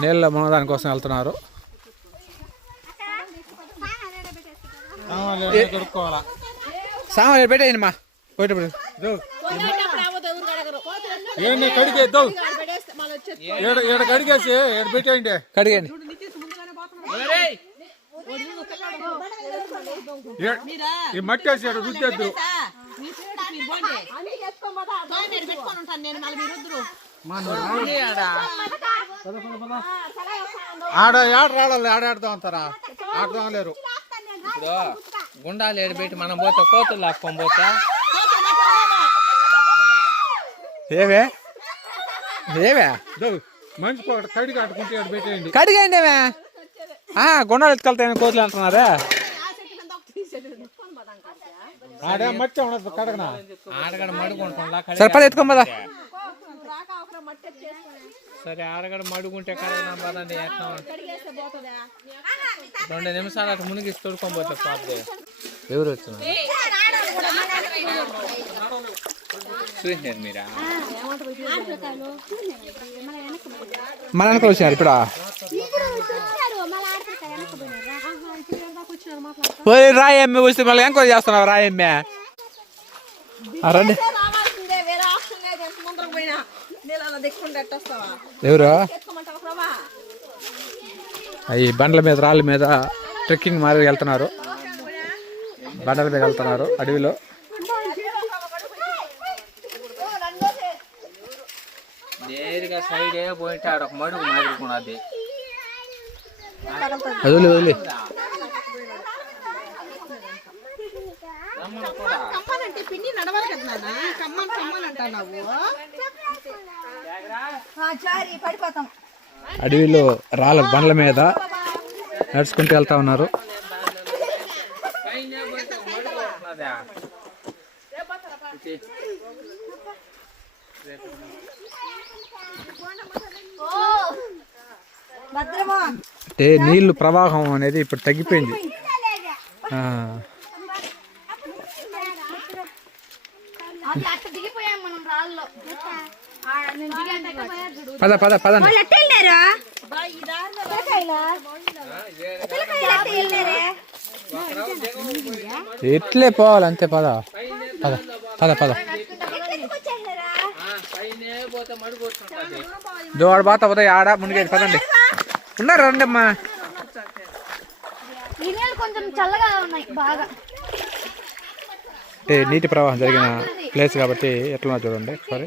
నీళ్ళలో మునగడానికి కోసం వెళ్తున్నారు. కొడుకోవాలా సామాన్ పెట్టేయండి మా. పోయేటప్పుడు. ఏంటి కడిగేద్దు ఏడు ఏడు కడిగేసి ఏడు పెట్టేయండి. కడిగండి ఈ మట్టి వేసి ఏడు రుద్దేద్దు. ఆడ ఆడ ఆడదాం అంటారా? ఆడదాం లేరు. ఇప్పుడు గుండాలు ఏడబెట్టి మనం పోతే కోతులు లాక్కొని పోతే? ఏవే? ఏవే? మంచి కడిగి ఆడుకుంటే ఏడు పెట్టేయండి. కడిగండి ఏమే గుండాలు ఎత్తుకెళ్తాయని కోతులు అంటున్నారా. ఆడే మట్టి ఉండదు కడగనా? ఆడగడ మడుకుంటా సరే పద ఎత్తుకోం పద. సరే ఆడగడ మడుకుంటే కడగనా పదండి ఎట్లా రెండు నిమిషాలు అటు మునిగి తొడుకొని పోతే పాపదే ఎవరు వచ్చిన చూసారు మీరా? మన వెనక వచ్చారు ఇప్పుడు? ఓయ్ రాయమ్మ వస్తే మళ్ళీ ఎంక్వైరీ చేస్తున్నావు రాయమ్మ? రండి రావాల్సిందే వేరే ఆప్షన్ లేదు ఎంత ముందరకు పోయినా నీళ్ళలో దిక్కుండా ఎట్టొస్తావా ఎవరు? ఈ బండ్ల మీద రాళ్ళ మీద ట్రెక్కింగ్ మారి వెళ్తున్నారు. బండల మీద వెళ్తున్నారు అడవిలో. నేరుగా సైడ్ ఏ పోయింటే ఆడ ఒక మడుగు మాదిరికున్నది వదిలి వదిలి. కమ్మనంటే పిన్ని నడవాలి కదా కమ్మని కమ్మని అంటున్నావు. అడవిలో రాళ్ళ బండ్ల మీద నడుచుకుంటూ వెళ్తా ఉన్నారు. అంటే నీళ్ళు ప్రవాహం అనేది ఇప్పుడు తగ్గిపోయింది ఆ, అట్లా అట్లా దిగిపోయాం మనం రాళ్ళలో పద పద పదండి ఎట్లే పోవాలి అంతే పద. పద పద పద. దోడ బాత ఉదయం ఆడ మునిగేది పదండి. ఉన్నారు రండి అమ్మా కొంచెం చల్లగా ఉన్నాయి బాగా. అంటే నీటి ప్రవాహం జరిగిన ప్లేస్ కాబట్టి ఎట్లా చూడండి సారీ.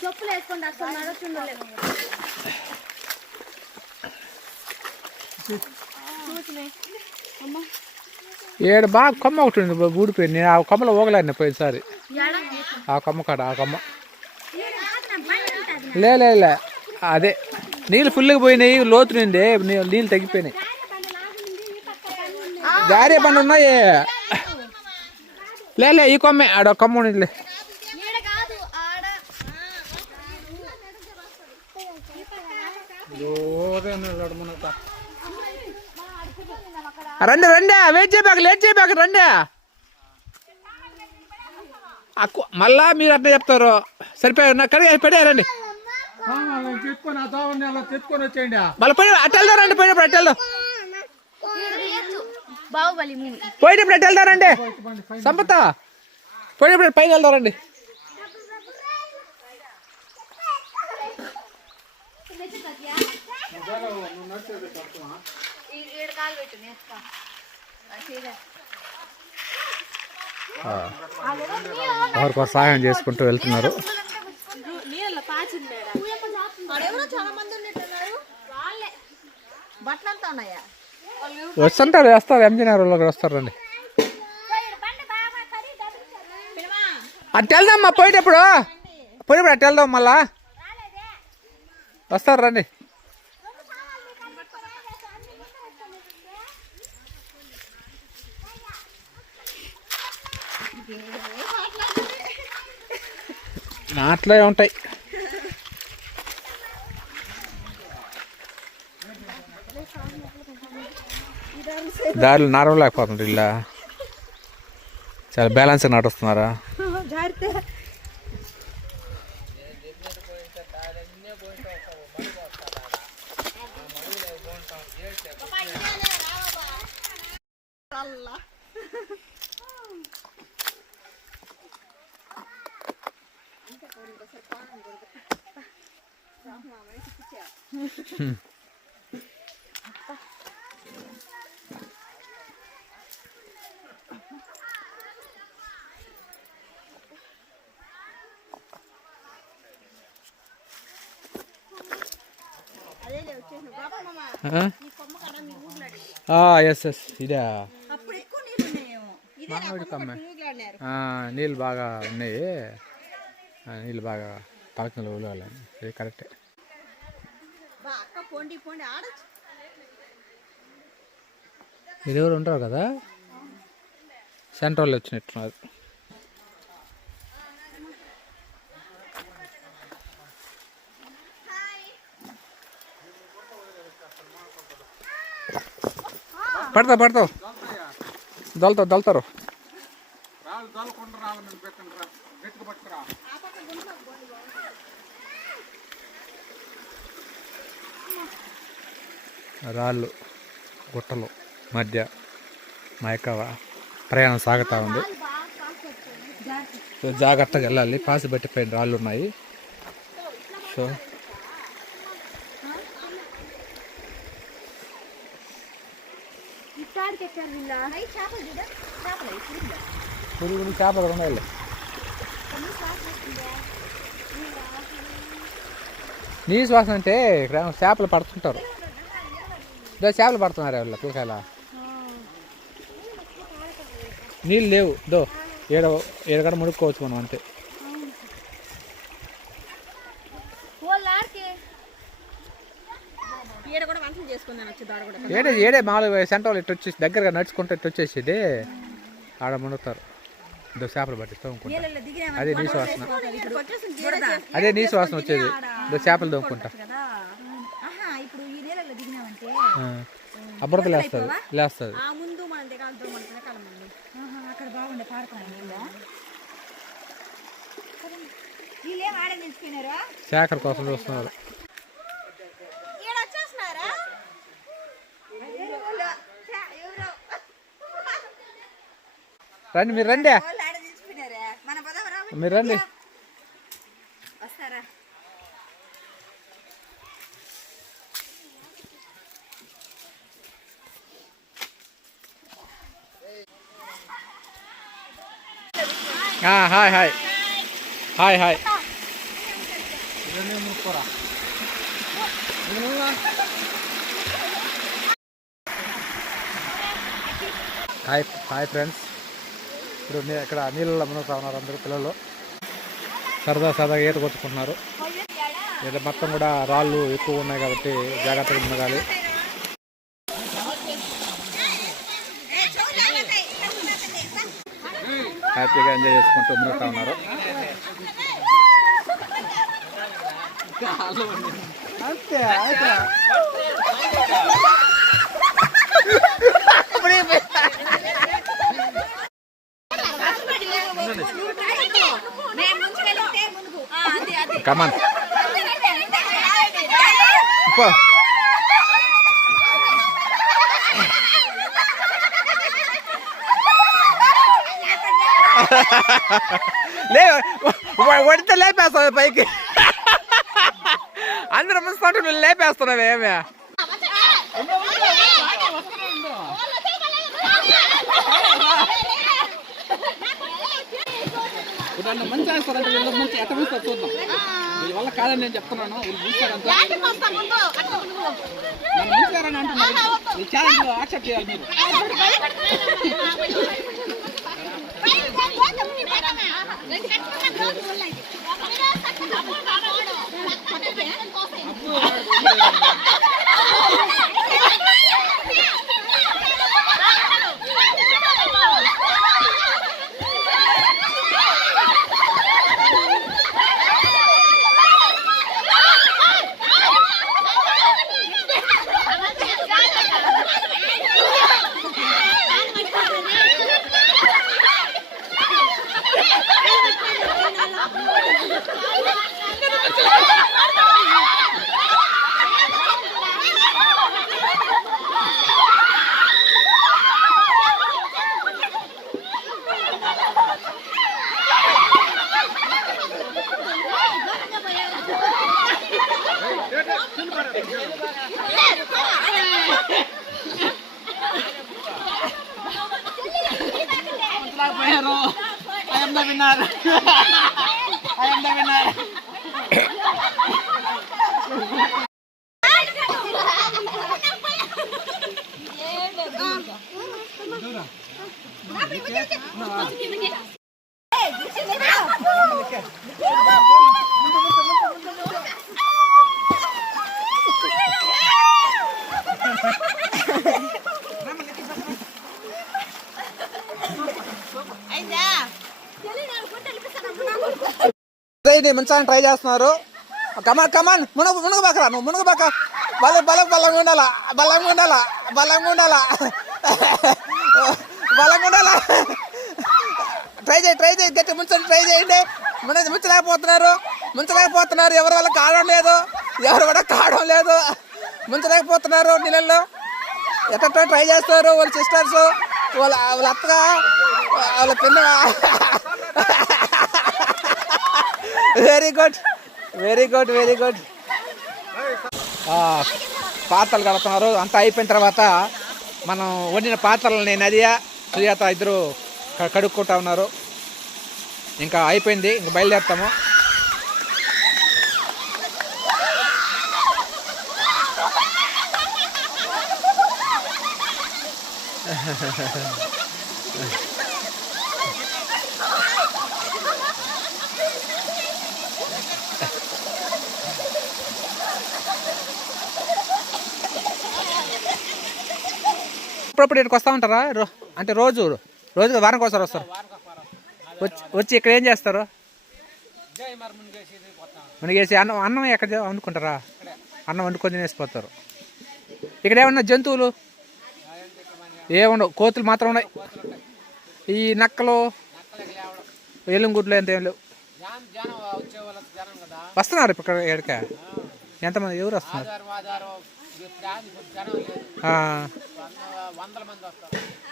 చెప్పులు వేసుకోండి అసలు నడుచుండలేదు ఏడు బాగా కొమ్మ ఒకటి ఉంది ఊడిపోయింది నేను ఆ కొమ్మలో ఓగలేను పోయినసారి ఆ కొమ్మ కాడ ఆ కొమ్మ. లే లే అదే. నీళ్ళు ఫుల్గా పోయినాయి లోతు నుండి నీళ్ళు తగ్గిపోయినాయి. జారే పండు ఉన్నాయి. లే లే ఈ కొమ్మే ఆడ కొమ్మ ఉండిలే రండి రండి వెయిట్ చేయబాక లేట్ చేయబాక రండి మళ్ళా మీరు అట్లా చెప్తారు సరిపోయారు నా కడిగి రండి వచ్చేయండి. మళ్ళీ పోయి అట్ట వెళ్దారండి పోయినప్పుడు అట్ట వెళ్దాం బాహుబలి మూవీ. పోయినప్పుడు అట్ట వెళ్దారండి సంపత. పోయినప్పుడు పెట్టు నేస్తా ఎవరికొకరు సహాయం చేసుకుంటూ వెళ్తున్నారు. ఆడెవరో చాలా మంది ఉన్నట్టున్నారు. బట్టలంతా ఉన్నాయా? వస్తుంటారు వేస్తారు ఎంజనీర్ నగర్ వాళ్ళు వస్తారు రండి. అటు వెళ్దామ్మా పోయేటప్పుడు పోయినప్పుడు అటు వెళ్దాం మళ్ళా? వస్తారు రండి. నాట్లో ఉంటాయి. దారిలో నడవలేకపోతుంది ఇలా. చాలా బ్యాలెన్స్గా నడుస్తున్నారా? ఎస్ ఎస్ ఇదే. అప్పుడు ఎక్కువ నీళ్ళు బాగా ఉన్నాయి. నీళ్ళు బాగా పలకలు ఊలాలి ఇది కరెక్టే. బా అక్క పొండి పొండి ఆడచ్చు. ఇది ఎవరు ఉంటారు కదా? సెంటర్ వాళ్ళు వచ్చినట్టున్నారు పడతావు పడతావు దొలుతావు దొలుతారు రాళ్ళు గుట్టలు మధ్య మా యొక్క ప్రయాణం సాగుతూ ఉంది. జాగ్రత్తగా వెళ్ళాలి. పాసి పైన రాళ్ళు ఉన్నాయి. సో చేపలు పురుగులు. చేపలు ఉన్నాయి నీ శ్వాస అంటే ఇక్కడ చేపలు పడుతుంటారు దో చేపలు పడుతున్నారు వాళ్ళ పిల్లకాయల నీళ్ళు లేవు దో ఏడ ఏడగడ ముడుక్కోవచ్చు మనం అంతే వాళ్ళ ఆడికి ఈడ కూడా వంటలు చేసుకుందాను వచ్చి దాడ కూడా ఏడే ఏడే మామూలుగా సెంటర్ ఇటు వచ్చేసి దగ్గరగా నడుచుకుంటే ఇటు వచ్చేసేది ఆడ మునుగుతారు. దో చేపలు పట్టిస్తాం అదే నీ శ్వాసన. ఇక్కడికి వచ్చేసి బురద. అదే నీ శ్వాసన వచ్చేది. దో చేపలు దిగినామంటే అబ్బుడత లేస్తుంది లేస్తుంది. ఆ ముందు మన దిగాలతో మన వెనకాల ముందు అక్కడ బాగుండే పాడుతున్నాను నీళ్ళు వీళ్ళు ఏం ఆడే నిలిచిపోయినారా చేకల కోసం చూస్తున్నారు ఈడ వచ్చేస్తున్నారా ఎవరో రండి మీరు రండి. మీరు రండి. Hi hi. Hi hi. Hi hi friends. ఇప్పుడు ఇక్కడ నీళ్ళలో మునుగుతా ఉన్నారు అందరూ పిల్లలు. సరదా సరదాగా ఈత కొట్టుకుంటున్నారు. ఈత మొత్తం కూడా రాళ్ళు ఎక్కువ ఉన్నాయి కాబట్టి జాగ్రత్తగా మునగాలి హ్యాపీగా ఎంజాయ్ చేసుకుంటూ మునుగుతా ఉన్నారు. మేము అది కమాన్ పో లే వడితే లేపేస్తుంది పైకి. అందరూ నువ్వు లేపేస్తున్నావు ఏమే? ఇప్పుడు మంచి వేస్తారంటే వీళ్ళు మంచి ఎట్ట చూస్తారు చూద్దాం. వీళ్ళ వల్ల కాదని నేను చెప్తున్నాను. వీళ్ళు చూస్తారంటే నన్ను చూసారని అంటున్నారు. ఈ ఛాలెంజ్ యాక్సెప్ట్ చేయాలి మీరు. I am the winner. I am the winner. Try మించాలని try చేస్తున్నారు. కమాన్ కమాన్ మునుగు మునుగు బక్క నువ్వు మునుగు బాక బలం బల బలంగా ఉండాలా? బలంగా ఉండాలా? బలంగా ఉండాలా? బలంగా ఉండాలా? ట్రై చేయి ట్రై చేయి. గట్టి ముంచండి ట్రై చేయండి. మన ముంచలేకపోతున్నారు. ముంచలేకపోతున్నారు. ఎవరి వల్ల కావడం లేదు. ఎవరు కూడా కావడం లేదు. ముంచలేకపోతున్నారు నీళ్ళల్లో. ఎక్కడ ట్రై చేస్తారు వాళ్ళ సిస్టర్స్? వాళ్ళ వాళ్ళ అత్తగా? వాళ్ళ పిల్ల very good very good very good పాత్రలు కడుతున్నారు. అంతా అయిపోయిన తర్వాత మనం వండిన పాత్రలని నదియా సుజాత ఇద్దరు కడుక్కుంటా ఉన్నారు. ఇంకా అయిపోయింది. ఇంకా బయలుదేరుతాము. అప్పుడప్పుడు ఇక్కడికి వస్తూ ఉంటారా? రో అంటే రోజు రోజు వారానికి ఒకసారి వస్తారు. వచ్చి వచ్చి ఇక్కడ ఏం చేస్తారు? మునిగేసి అన్నం అన్నం ఎక్కడ వండుకుంటారా? అన్నం వండుకొని తినేసిపోతారు. ఇక్కడ ఏమన్నా జంతువులు? ఏముండవు కోతులు మాత్రం ఉన్నాయి. ఈ నక్కలు ఎలుంగుడ్లు ఎంత ఏం లేవు. వస్తున్నారు ఇక్కడ ఎక్కడిక? ఎంతమంది? ఎవరు వస్తున్నారు? ఆ.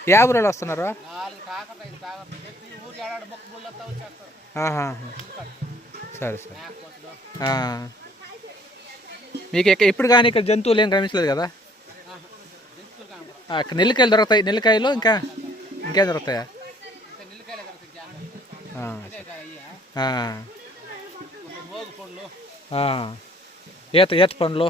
ఏ ఊరిలో వస్తున్నారు? సరే సరే. మీకు ఇక్కడ ఇప్పుడు కానీ ఇక్కడ జంతువులు ఏం కనిపించలేదు కదా? ఇక్కడ నెల్లికాయలు దొరుకుతాయి. నెల్లికాయలు ఇంకా? ఇంకే దొరుకుతాయా? ఏత ఆ. ఈత ఈత పండ్లు?